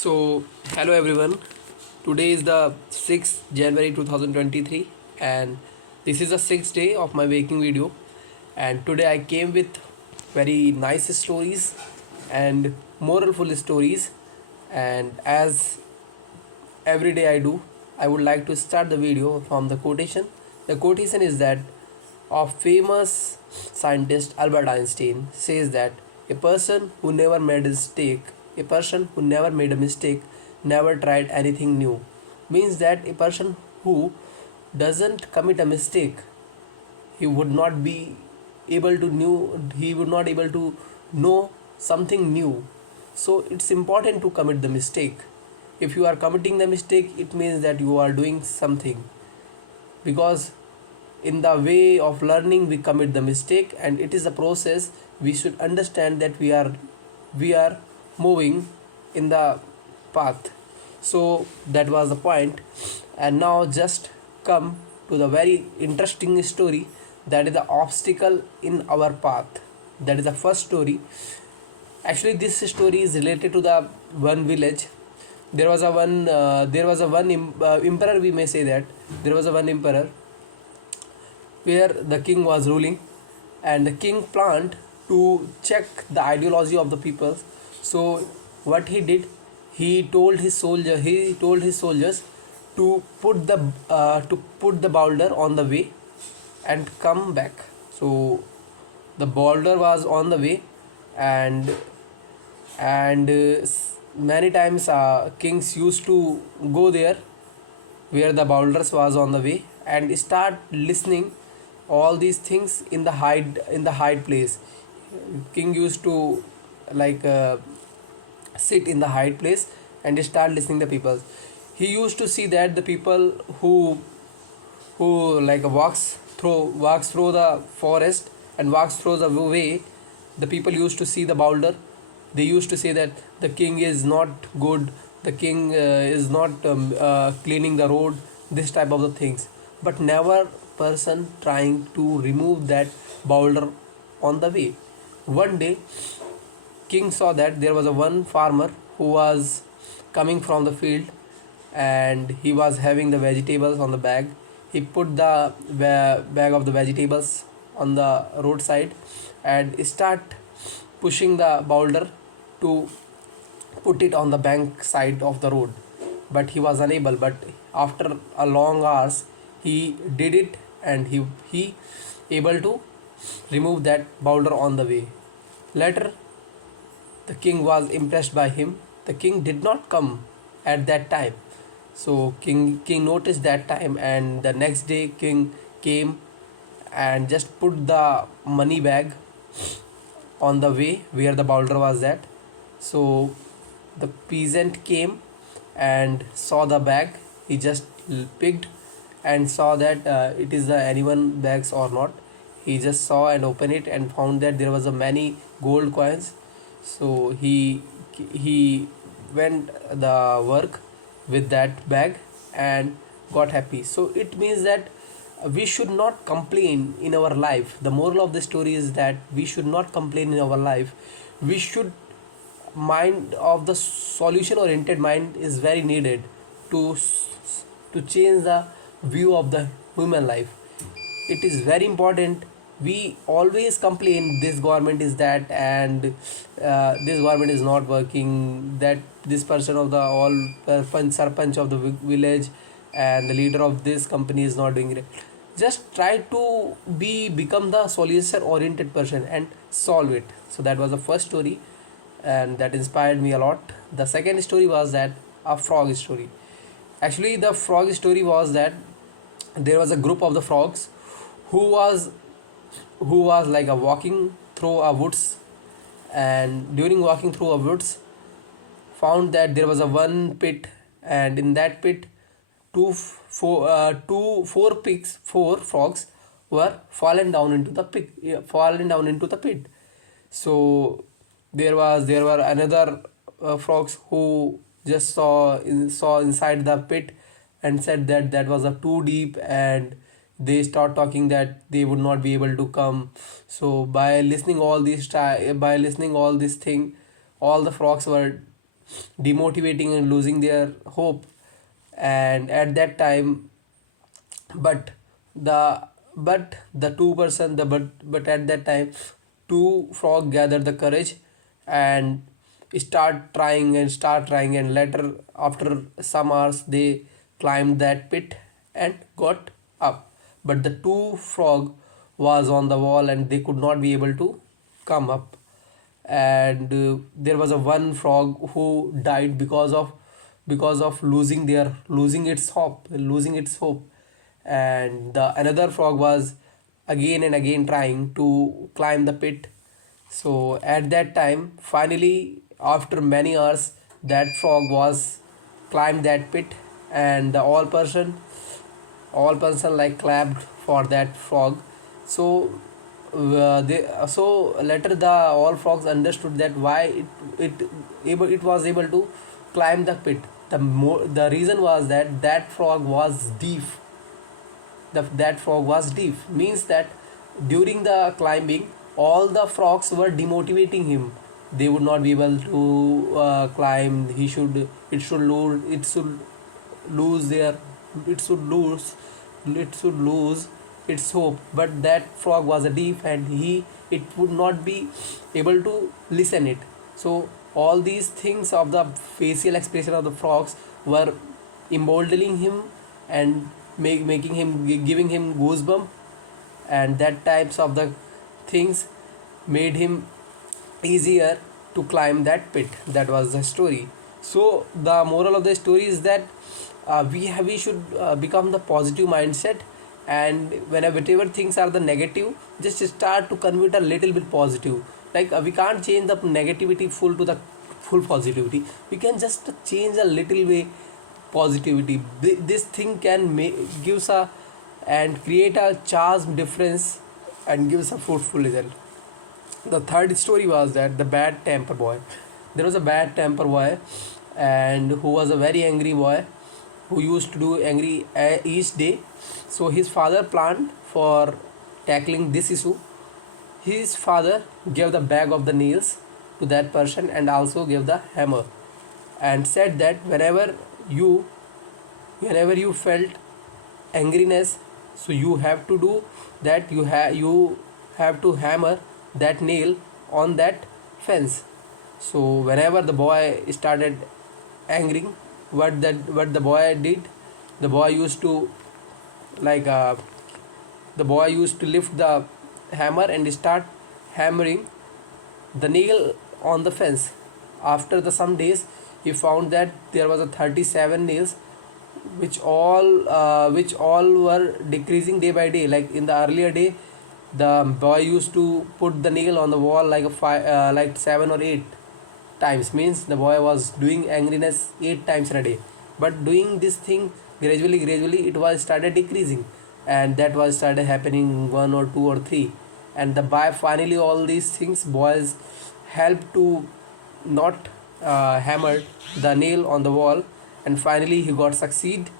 So, hello everyone. Today is the 6th January 2023, and this is the 6th day of my baking video. And today I came with very nice stories and moralful stories. And as every day I do, I would like to start the video from the quotation. The quotation is that of famous scientist Albert Einstein says that a person who never made a mistake never tried anything new. Means that a person who doesn't commit a mistake, he would not be able to know something new. So it's important to commit the mistake. If you are committing the mistake, it means that you are doing something, because in the way of learning we commit the mistake, and it is a process. We should understand that we are moving in the path. So that was the point. And now just come to the very interesting story, that is the obstacle in our path. That is the first story. Actually, this story is related to the one village. There was a one emperor, we may say that there was a one emperor where the king was ruling, and the king planned to check the ideology of the people. So what he did, he told his soldiers to put the boulder on the way and come back. So the boulder was on the way, and many times kings used to go there where the boulders was on the way and start listening all these things in the hide place. King used to like sit in the hide place and start listening the people. He used to see that the people who like walks through the forest and walks through the way, the people used to see the boulder. They used to say that the king is not good, the king is not cleaning the road, this type of the things. But never person trying to remove that boulder on the way. One day king saw that there was a one farmer who was coming from the field, and he was having the vegetables on the bag. He put the bag of the vegetables on the roadside and start pushing the boulder to put it on the bank side of the road. But he was unable. But after a long hours he did it, and he able to remove that boulder on the way. Later the king was impressed by him. The king did not come at that time. So king noticed that time, and the next day king came and just put the money bag on the way where the boulder was at. So the peasant came and saw the bag. He just picked and saw that it is the anyone bags or not. He just saw and opened it and found that there was a many gold coins. So he went the work with that bag and got happy. So it means that we should not complain in our life. The moral of the story is that we should not complain in our life. We should mind of the solution oriented mind is very needed to change the view of the human life. It is very important. We always complain this government is that, and this government is not working, that this person of the all sarpanch of the village and the leader of this company is not doing it. Just try to become the solution oriented person and solve it. So that was the first story, and that inspired me a lot. The second story was that a frog story. Actually, the frog story was that there was a group of the frogs who was like a walking through a woods, and during walking through a woods found that there was a one pit, and in that pit four frogs were fallen down into the pit. So there were another frogs who just saw inside the pit and said that that was a too deep, and they start talking that they would not be able to come. So by listening all this thing, all the frogs were demotivating and losing their hope. And at that time, but the the two person the but at that time, two frog gather the courage and start trying, and later after some hours they climbed that pit and got up. But the two frog was on the wall and they could not be able to come up. And there was a one frog who died because of losing its hope. And the another frog was again and again trying to climb the pit. So at that time, finally, after many hours, that frog was climbed that pit, and the all person like clapped for that frog. So so later the all frogs understood that why it was able to climb the pit. The reason was that that frog was deaf. That frog was deaf means that during the climbing all the frogs were demotivating him. They would not be able to climb. It should lose their it should lose it should lose its hope. But that frog was a deaf and it would not be able to listen it. So all these things of the facial expression of the frogs were emboldening him and making him giving him goosebump. And that types of the things made him easier to climb that pit. That was the story. So the moral of the story is that we should become the positive mindset, and whatever things are the negative, just start to convert a little bit positive. Like we can't change the negativity full to the full positivity. We can just change a little way positivity. This thing can gives a and create a charge difference and gives a fruitful result. The third story was that the bad temper boy. There was a bad temper boy, and who was a very angry boy, who used to do angry each day. So his father planned for tackling this issue. His father gave the bag of the nails to that person and also gave the hammer, and said that whenever you felt angriness, so you have to do that. You have to hammer that nail on that fence. So whenever the boy started angering, what the boy did, the boy used to like the boy used to lift the hammer and start hammering the nail on the fence. After the some days, he found that there was a 37 nails, which all were decreasing day by day. Like in the earlier day, the boy used to put the nail on the wall like like 7 or 8 times. Means the boy was doing angriness 8 times in a day. But doing this thing gradually, it was started decreasing, and that was started happening 1 or 2 or 3. And the by finally all these things boys helped to not hammer the nail on the wall, and finally he got succeed.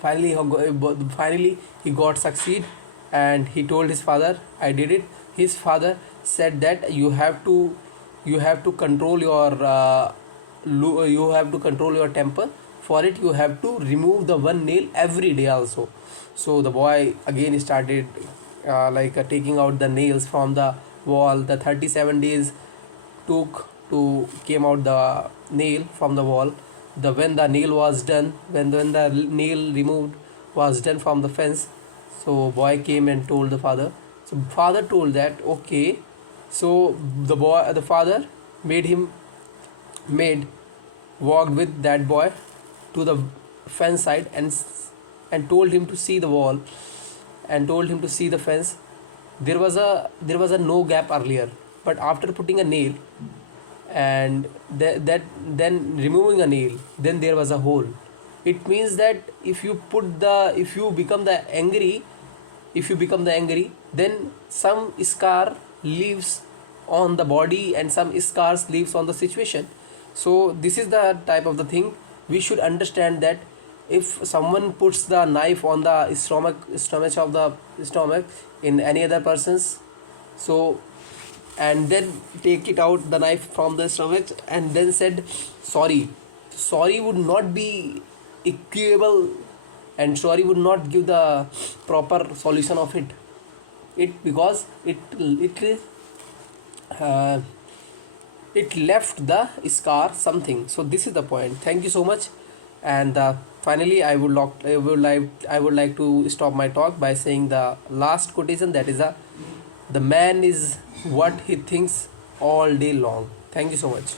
Finally he got succeed, and he told his father, I did it. His father said that you have to control your you have to control your temper. For it you have to remove the one nail every day also. So the boy again started taking out the nails from the wall. The 37 days took to came out the nail from the wall. The when the nail was done, when the nail removed was done from the fence, so boy came and told the father. So father told that okay. So the father made walked with that boy to the fence side, and told him to see the wall, and told him to see the fence. There was a no gap earlier, but after putting a nail and that then removing a nail, then there was a hole. It means that if you become the angry, then some scar leaves on the body and some scars leaves on the situation. So this is the type of the thing we should understand, that if someone puts the knife on the stomach of the stomach in any other person's, so and then take it out the knife from the stomach and then said sorry. Sorry would not be equable, and sorry would not give the proper solution of it because uh, it left the scar something. So this is the point. Thank you so much. And finally I would like to stop my talk by saying the last quotation, that is the man is what he thinks all day long. Thank you so much.